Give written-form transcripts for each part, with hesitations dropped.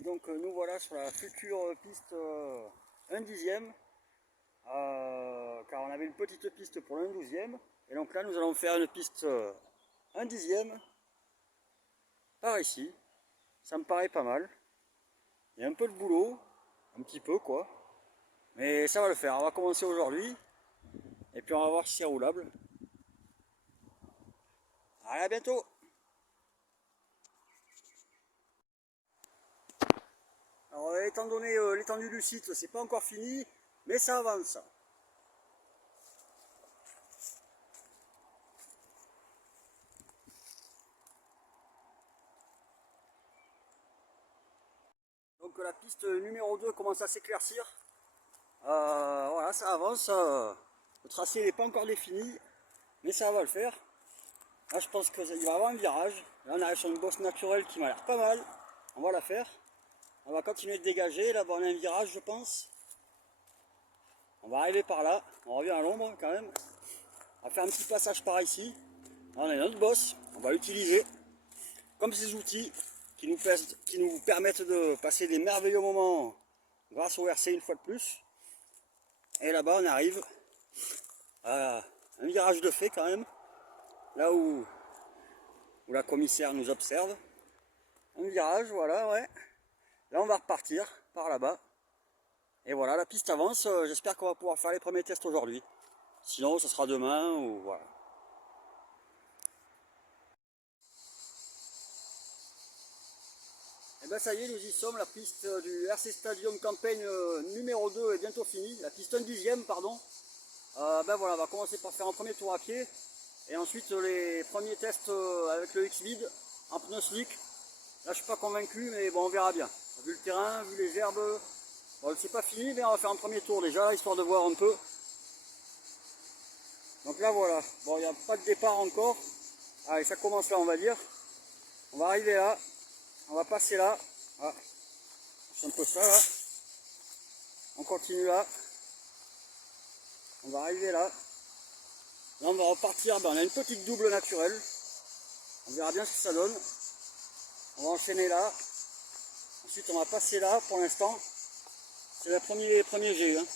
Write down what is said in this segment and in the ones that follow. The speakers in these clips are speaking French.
Et donc nous voilà sur la future piste 1/10, car on avait une petite piste pour le 1/12. Et donc là nous allons faire une piste 1/10 par ici. Ça me paraît pas mal. Il y a un peu de boulot, un petit peu quoi. Mais ça va le faire, on va commencer aujourd'hui. Et puis on va voir si c'est roulable. Allez, à bientôt! Alors étant donné l'étendue du site, c'est pas encore fini, mais ça avance. Donc la piste numéro 2 commence à s'éclaircir. Voilà, ça avance. Le tracé n'est pas encore défini, mais ça va le faire. Là, je pense qu'il va y avoir un virage. Là, on arrive sur une bosse naturelle qui m'a l'air pas mal. On va la faire. On va continuer de dégager. Là-bas, on a un virage, je pense. On va arriver par là. On revient à l'ombre quand même. On va faire un petit passage par ici. Là, on a notre bosse. On va l'utiliser comme ces outils qui nous permettent de passer des merveilleux moments grâce au RC une fois de plus. Et là-bas, on arrive à un virage de fait quand même. Là où la commissaire nous observe. Un virage, voilà, ouais. Là, on va repartir par là-bas. Et voilà, la piste avance. J'espère qu'on va pouvoir faire les premiers tests aujourd'hui. Sinon, ce sera demain ou voilà. Et bien ça y est, nous y sommes. La piste du RC Stadium Campagne numéro 2 est bientôt finie. La piste 1/10, pardon. Ben voilà, on va commencer par faire un premier tour à pied. Et ensuite, les premiers tests avec le X-Lead en pneu slick. Là, je suis pas convaincu, mais bon, on verra bien. Vu le terrain, vu les herbes, bon, c'est pas fini, mais on va faire un premier tour déjà, histoire de voir un peu. Donc là, voilà. Bon, il n'y a pas de départ encore. Allez, ça commence là, on va dire. On va arriver là. On va passer là. Ah, c'est un peu ça, là. On continue là. On va arriver là. Là, on va repartir. Ben, on a une petite double naturelle. On verra bien ce que ça donne. On va enchaîner là. Ensuite, on va passer là pour l'instant. C'est le premier G. Hein.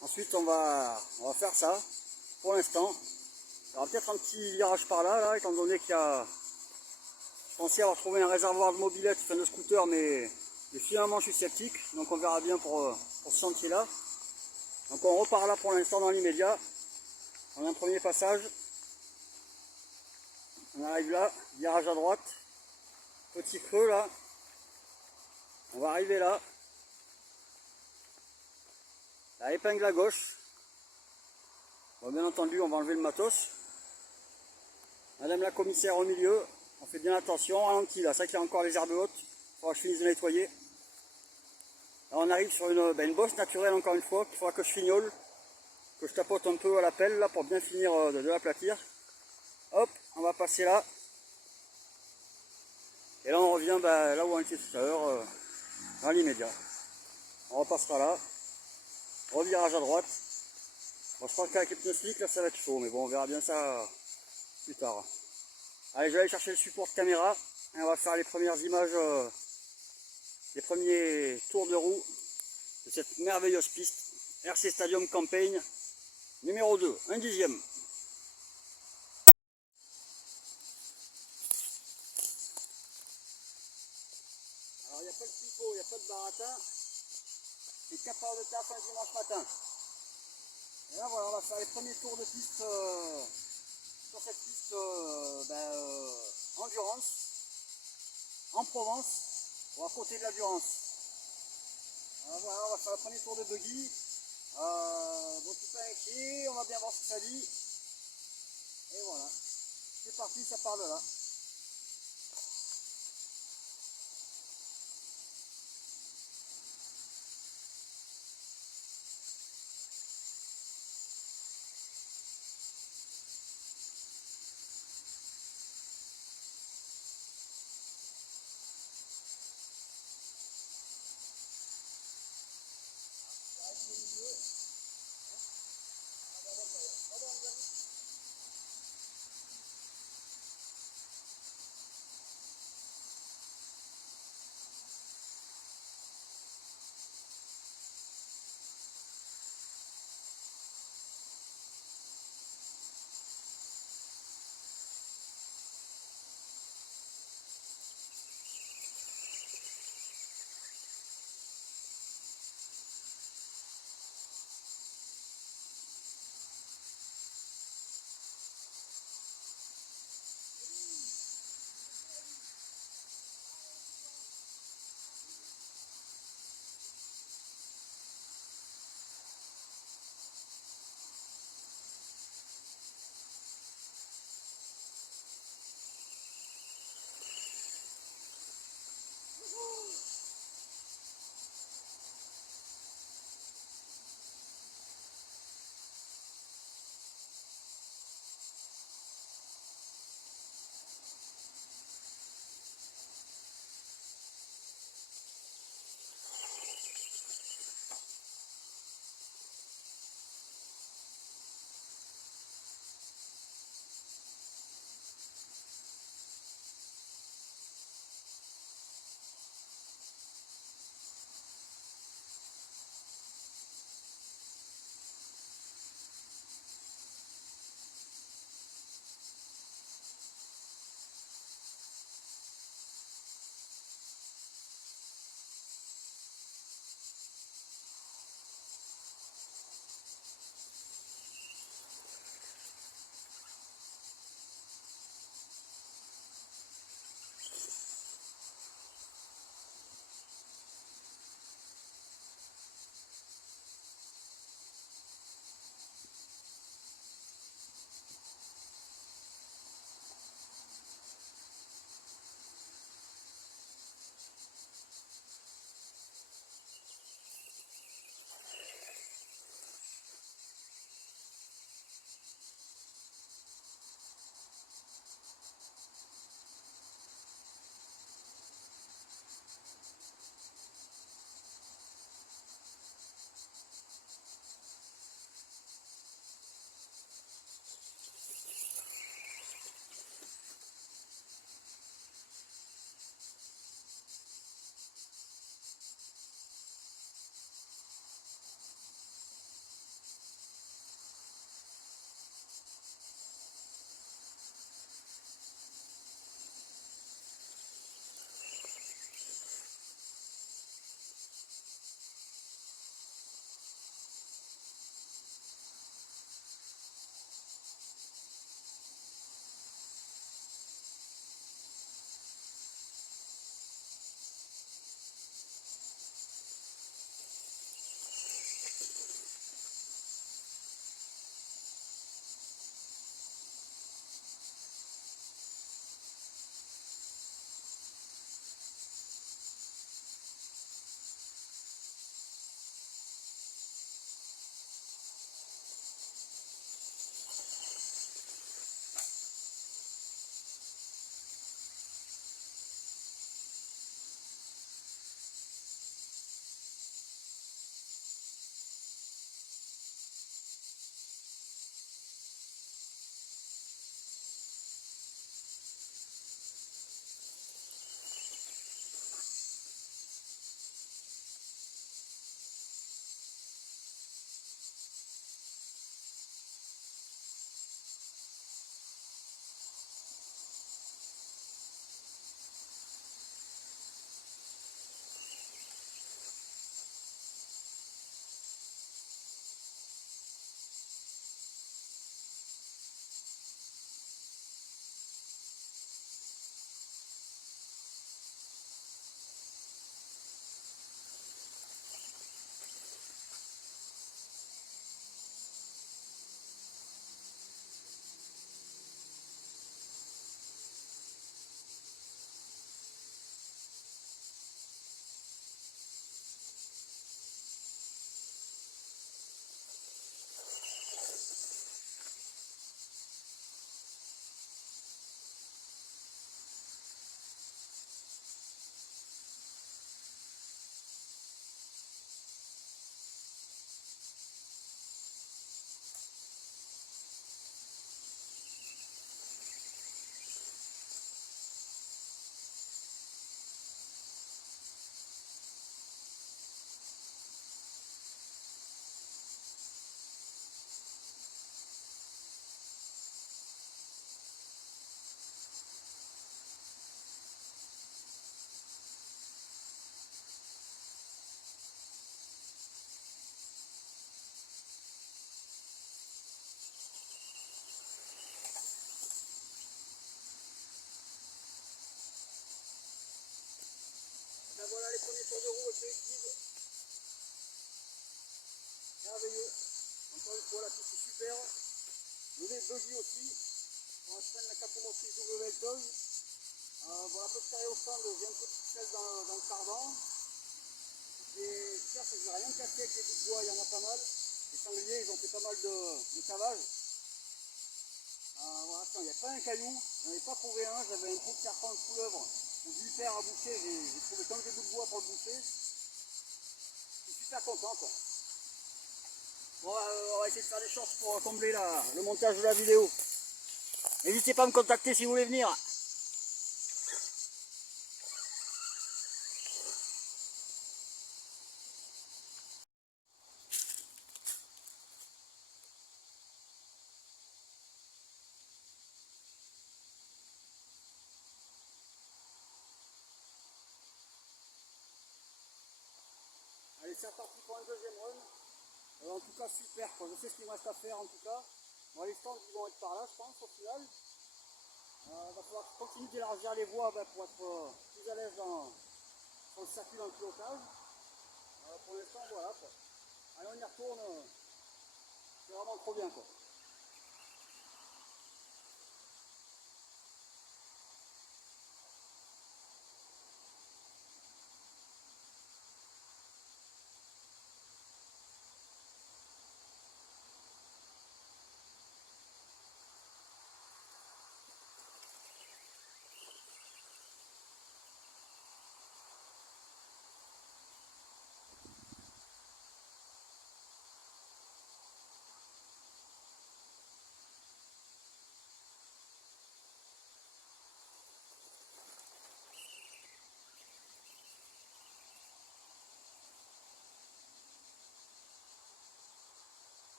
Ensuite, on va faire ça pour l'instant. Il y aura peut-être un petit virage par là, étant donné qu'il y a... Je pensais avoir trouvé un réservoir de mobilette, enfin de scooter, mais finalement je suis sceptique. Donc on verra bien pour ce sentier-là. Donc on repart là pour l'instant dans l'immédiat. On a un premier passage. On arrive là, virage à droite. Petit creux là. On va arriver là. La épingle à gauche. Bon, bien entendu, on va enlever le matos. Madame la commissaire au milieu. On fait bien attention, on ralentit là. C'est vrai qu'il y a encore les herbes hautes. Il faudra que je finisse de nettoyer. Là, on arrive sur une bosse naturelle encore une fois. Il faudra que je fignole. Que je tapote un peu à la pelle là pour bien finir de l'aplatir. Hop, on va passer là. Et là on revient là où on était tout à l'heure, dans l'immédiat. On repassera là. Revirage à droite. Bon, je pense qu'avec les pneus slick là ça va être chaud, mais bon on verra bien ça plus tard. Allez, je vais aller chercher le support de caméra et on va faire les premières images, les premiers tours de roue de cette merveilleuse piste RC Stadium Campagne numéro 2, 1/10. Alors il n'y a pas de pipeau, il n'y a pas de baratin. C'est 4 heures de taf un dimanche matin. Et là voilà, on va faire les premiers tours de piste sur cette piste endurance en Provence, ou à côté de la Durance. Voilà, on va faire le premier tour de buggy. Bon, c'est pas inquiet, on va bien voir ce que ça dit. Et voilà, c'est parti, ça part de là. Ben voilà les premiers tours de roue avec les guides. Merveilleux. Encore une fois, la piste est super. Le buggy aussi. On va se prendre la 86 W Toy. Voilà, petit carré au stand, j'ai une petite chaise dans le cardan. Et j'espère que je ne vais rien casser avec les bouts de bois, il y en a pas mal. Les sangliers, ils ont fait pas mal de cavage. Voilà, il n'y a pas un caillou, je n'en ai pas trouvé un, j'avais un trou de serpent de couleuvre ou d'hyper à boucher, j'ai trouvé tant que des bouts de bois pour le boucher. Je suis super content quoi. Bon, on va essayer de faire des shorts pour combler le montage de la vidéo. N'hésitez pas à me contacter si vous voulez venir. Allez, c'est reparti pour un deuxième run. En tout cas, super quoi. Je sais ce qu'il me reste à faire en tout cas. Bon, les stands ils vont être par là, je pense, au final. Il va falloir que je continue d'élargir les voies pour être plus à l'aise sur le circuit dans le pilotage. Pour l'instant, voilà quoi. Allez, on y retourne. C'est vraiment trop bien quoi.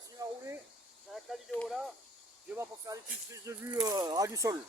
continue à rouler. J'arrête la vidéo là. Je vais pour faire les petites prises de vue ras du sol.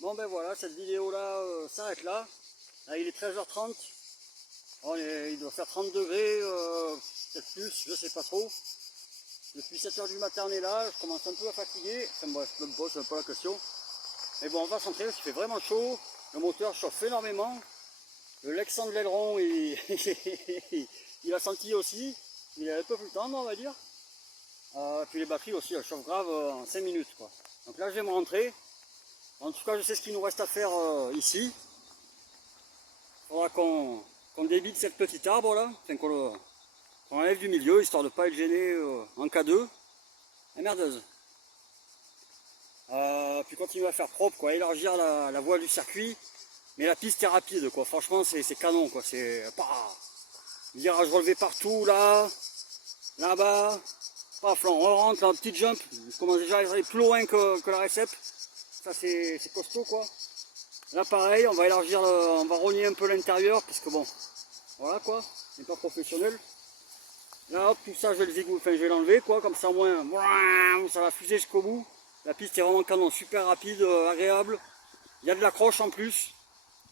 Bon ben voilà, cette vidéo là s'arrête là. Là il est 13h30. Il doit faire 30 degrés, peut-être plus, je sais pas trop. Depuis 7h du matin on est là, je commence un peu à fatiguer. Enfin bref, même pas, c'est pas la question. Mais bon, on va s'entraîner parce qu'il fait vraiment chaud. Le moteur chauffe énormément. Le Lexan de l'aileron, il a senti aussi. Il est un peu plus tendre, on va dire. Puis les batteries aussi, elles chauffent grave en 5 minutes, quoi. Donc là, je vais me rentrer. En tout cas, je sais ce qu'il nous reste à faire ici. Il faudra qu'on débite cette petite arbre là, enfin qu'on enlève du milieu, histoire de ne pas être gêné en cas de. Et merdeuse. Puis continuer à faire propre, quoi, élargir la voie du circuit. Mais la piste est rapide, quoi. Franchement, c'est canon, quoi. C'est virage relevé partout, là, là-bas. Paf, là, on rentre, là, un petit jump. Je commence déjà à aller plus loin que la récep. Ça, c'est costaud, quoi. Là, pareil, on va élargir, on va rogner un peu l'intérieur, parce que bon, voilà, quoi. C'est pas professionnel. Là, hop, tout ça, je vais l'enlever, quoi. Comme ça, au moins, ça va fuser jusqu'au bout. La piste est vraiment canon, super rapide, agréable. Il y a de l'accroche en plus.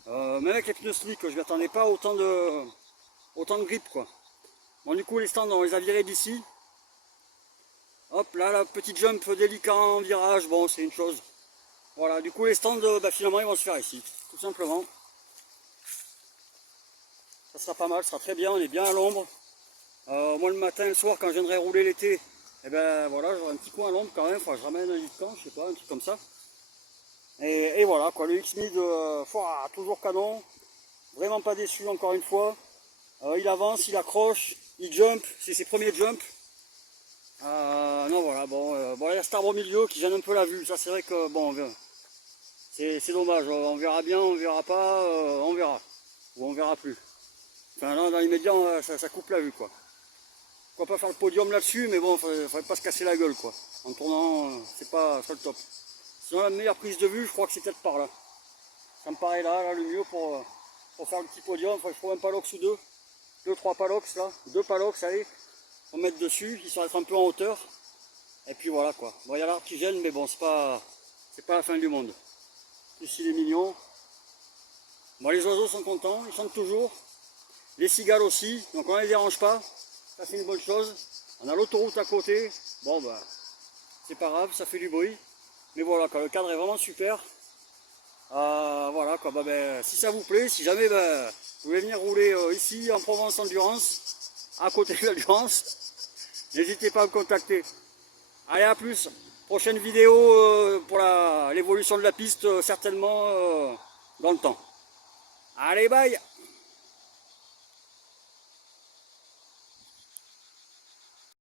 Même avec les pneus slick, je ne m'attendais pas à autant de grip, quoi. Bon, du coup, les stands, on les a virés d'ici. Hop, là, la petite jump délicat en virage, bon, c'est une chose. Voilà, du coup, les stands, finalement, ils vont se faire ici, tout simplement. Ça sera pas mal, ça sera très bien, on est bien à l'ombre. Moi, le matin, le soir, quand je viendrai rouler l'été, eh ben voilà, j'aurai un petit coin à l'ombre quand même. Enfin, je ramène un lit de camp, je sais pas, un truc comme ça. Et voilà, quoi, le X-Mid, toujours canon. Vraiment pas déçu, encore une fois. Il avance, il accroche, il jump, c'est ses premiers jumps. Non, voilà, bon, il y a cet arbre au milieu qui gêne un peu la vue. Ça, c'est vrai que, bon, c'est dommage. On verra bien, on verra pas, on verra. Ou on verra plus. Enfin, là, dans l'immédiat, ça coupe la vue, quoi. Pourquoi pas faire le podium là-dessus, mais bon, faudrait pas se casser la gueule, quoi. En tournant, c'est pas le top. Sinon, la meilleure prise de vue, je crois que c'est peut-être par là. Ça me paraît là, le mieux pour faire le petit podium. Enfin, je trouve un palox ou deux. 2-3 palox, là. 2 palox, allez. On va mettre dessus, histoire d'être un peu en hauteur. Et puis voilà, quoi. Bon, il y a l'arbre qui gêne, mais bon, c'est pas la fin du monde. Ici, il est mignon. Bon, les oiseaux sont contents, ils chantent toujours. Les cigales aussi, donc on ne les dérange pas. Ça, c'est une bonne chose. On a l'autoroute à côté. Bon, bah, c'est pas grave, ça fait du bruit. Mais voilà, le cadre est vraiment super. Voilà quoi, si ça vous plaît, si jamais vous voulez venir rouler ici en Provence Endurance, à côté de l'Endurance, n'hésitez pas à me contacter. Allez, à plus. Prochaine vidéo pour l'évolution de la piste, certainement dans le temps. Allez, bye.